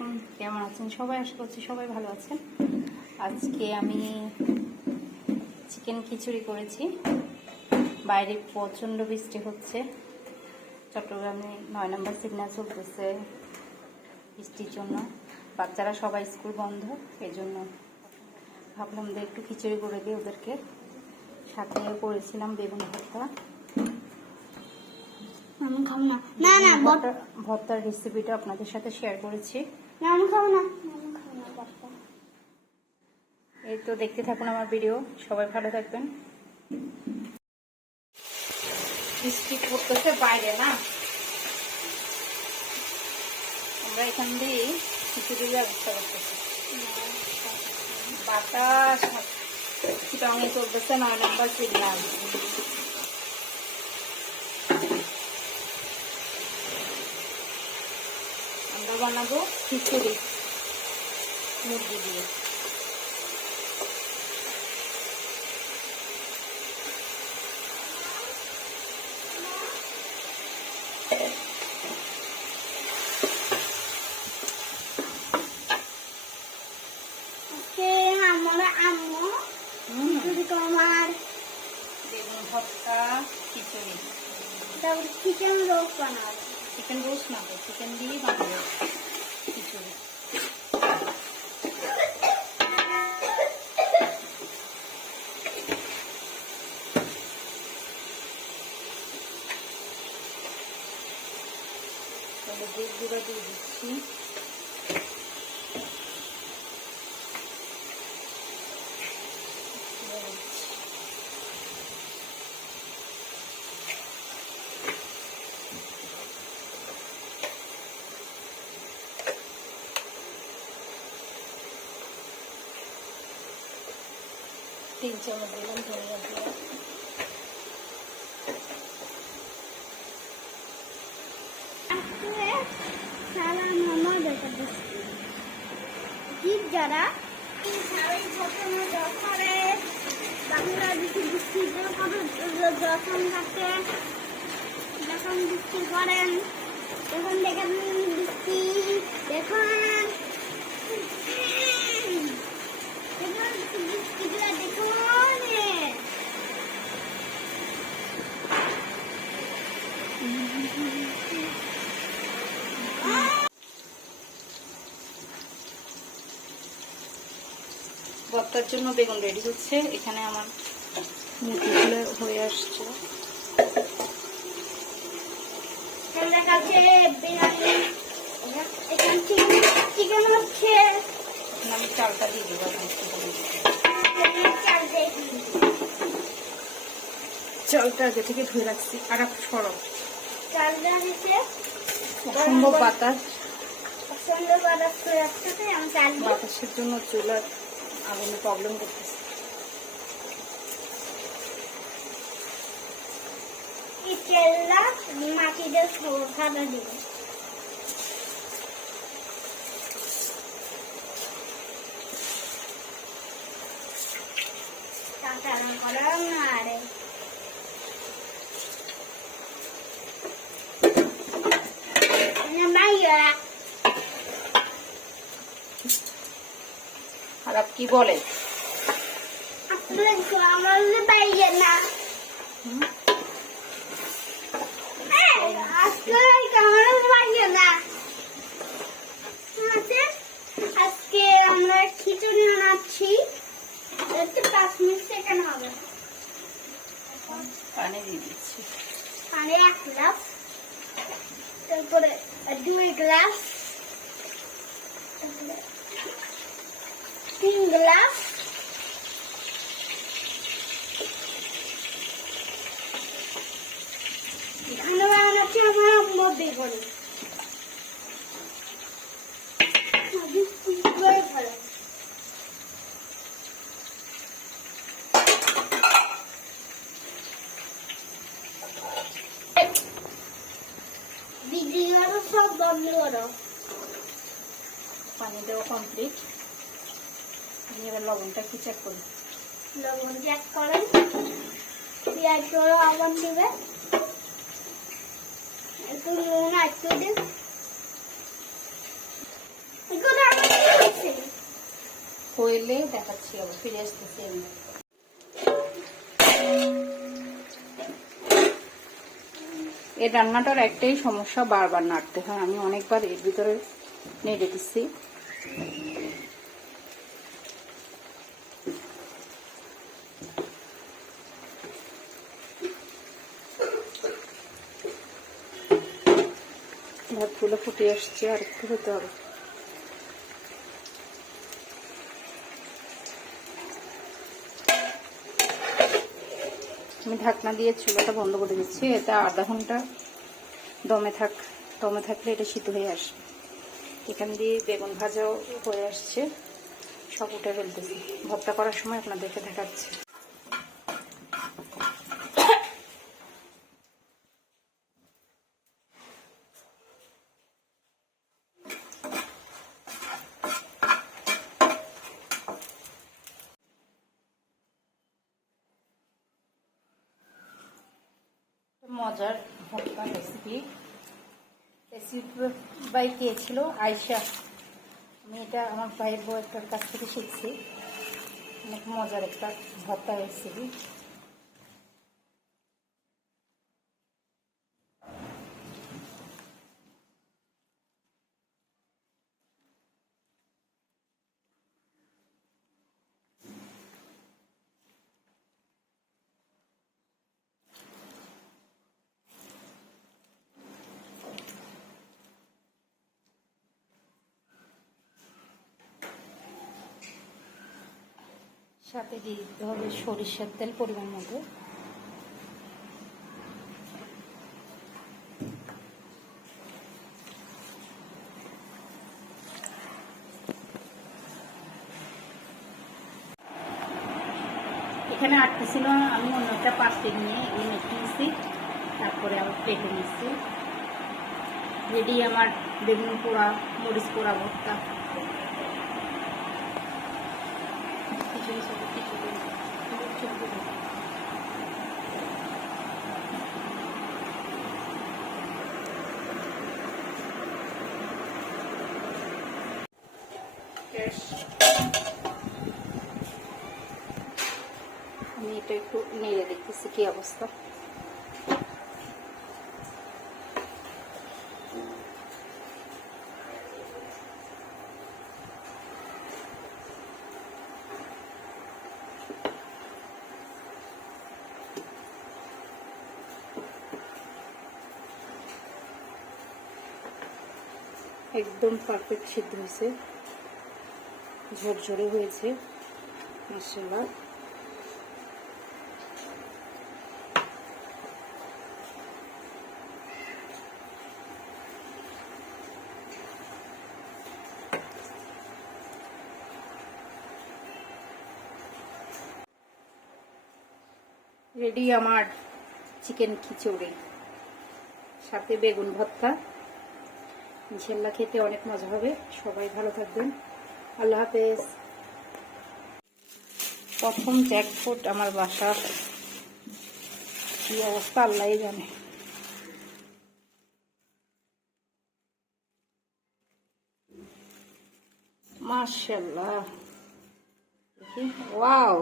আলাইকুম, কেমন আছেন সবাই? আশা করছি সবাই ভালো আছেন। আজকে আমি চিকেন খিচুড়ি করেছি। বাইরে প্রচণ্ড বৃষ্টি হচ্ছে, চট্টগ্রামে ৯ নম্বর সিগন্যাল চলতেছে বৃষ্টির জন্য। বাচ্চারা সবাই স্কুল বন্ধ, এই জন্য ভাবলাম যে একটু খিচুড়ি করে দিই ওদেরকে। সাথে করেছিলাম বেগুন ভর্তা। আমি খাবো না। না না, ভর্তার রেসিপিটা আপনাদের সাথে শেয়ার করেছি। না আমি খাবো না, আমি খাবো না ভর্তা। এই তো দেখতে থাকুন আমার ভিডিও, সবাই ভালো থাকবেন। বৃষ্টি পড়তেছে বাইরে না, আমরা এখান দিয়ে খিচুড়ির ব্যবস্থা করতেছি। বাতাস চিটাঙে চলতেছে ৯ নম্বর সিগন্যাল। আমরা বানাবো খিচুড়ি মুরগি দিয়ে। বেগুন ভর্তা খিচুড়ি, চিকেন রোস্ট বানাবো। চিকেন রোস্ট না, চিকেন দিয়ে বানাবো খিচুড়ি। তাহলে দুধ গুঁড়া দিয়ে দিচ্ছি। তিন চামচ দিলাম ধনিয়া গুঁড়া। যারা বাংলাদেশি বৃষ্টি যখন থাকে, যখন বৃষ্টি করেন তখন দেখেন বৃষ্টি, দেখুন বৃষ্টিগুলো দেখুন। ভর্তার জন্য বেগুন রেডি হচ্ছে। এখানে আমার মুরগিগুলো হয়ে আসছে। চিকেন হচ্ছে, আমি চালটা দিয়ে দেবো। চালটা আগে থেকে ধুয়ে রাখছি। আর সরব চালটা হচ্ছে অসম্ভব বাতাস, সুন্দর বাতাস করে আসতেছে। আমি চাল বাতাসের জন্য চুলার আগুনে প্রবলেম করতেছে। এই তেলটা মাটিতে ভাজা দিব। খারাপ কি বলে? আমার বাইরে না, আজকে আমরা খিচুড়ি বানাচ্ছি। 5 মিনিট সেকেন্ড হবে। পানি দিয়ে দিচ্ছি। পানি 1 গ্লাস, তারপরে 2 গ্লাস, 3 গ্লাস, এখানে বানাচ্ছি আমরা মধ্যে করে সব বন্ধ করো। পানি দেওয়া কমপ্লিট। আমি এবার লবণটা কি চেক করি। লবণ চেক করেন, পেঁয়াজ লবণ দিবে, একটু নুন একটু দিন। হইলে দেখাচ্ছি, আবার ফিরে আসতেছি আমি। এই রান্নাটার একটাই সমস্যা, বারবার নাড়তে হয়। আমি অনেকবার এর ভিতরে নেড়ে দিচ্ছি। ভাতগুলো ফুটে আসছে, আর একটু হতে হবে। আমি ঢাকনা দিয়ে চুলাটা বন্ধ করে দিচ্ছি। এটা আধা ঘন্টা দমে থাকলে এটা সিদ্ধ হয়ে আসে। এখান দিয়ে বেগুন ভাজাও হয়ে আসছে, সব উঠে ফেলতেছি। ভর্তা করার সময় আপনাদেরকে দেখাচ্ছি। মজার ভর্তা রেসিপি বাই দিয়েছিল আয়শা। আমি এটা আমার ভাইয়ের বউ একটার কাছ থেকে শিখছি। অনেক মজার একটা ভর্তা রেসিপি। সাথে দিয়ে দিতে হবে সরিষার তেল পরিমাণ মতো। এখানে আটতেছিল, আমি অন্য একটা পাত্রে নিয়ে এগুলো মেখে নিয়েছি, তারপরে আবার প্লেটে নিচ্ছি। রেডি আমার বেগুন পোড়া, মরিচ পোড়া ভর্তা। আমি এটা একটু নেড়ে দেখতেছি কি অবস্থা। একদম পারফেক্ট সিদ্ধ হয়েছে, ঝরঝরে হয়েছে মাশাআল্লাহ। রেডি আমার চিকেন খিচুড়ি, সাথে বেগুন ভর্তা। ইনশাল্লাহ খেতে অনেক মজা হবে। সবাই ভালো থাকবেন, আল্লাহ হাফেজ। প্রথম জ্যাকফ্রুট আমার বাসার, কি অবস্থা আল্লাহই জানে। মাশাআল্লাহ, ওয়াও।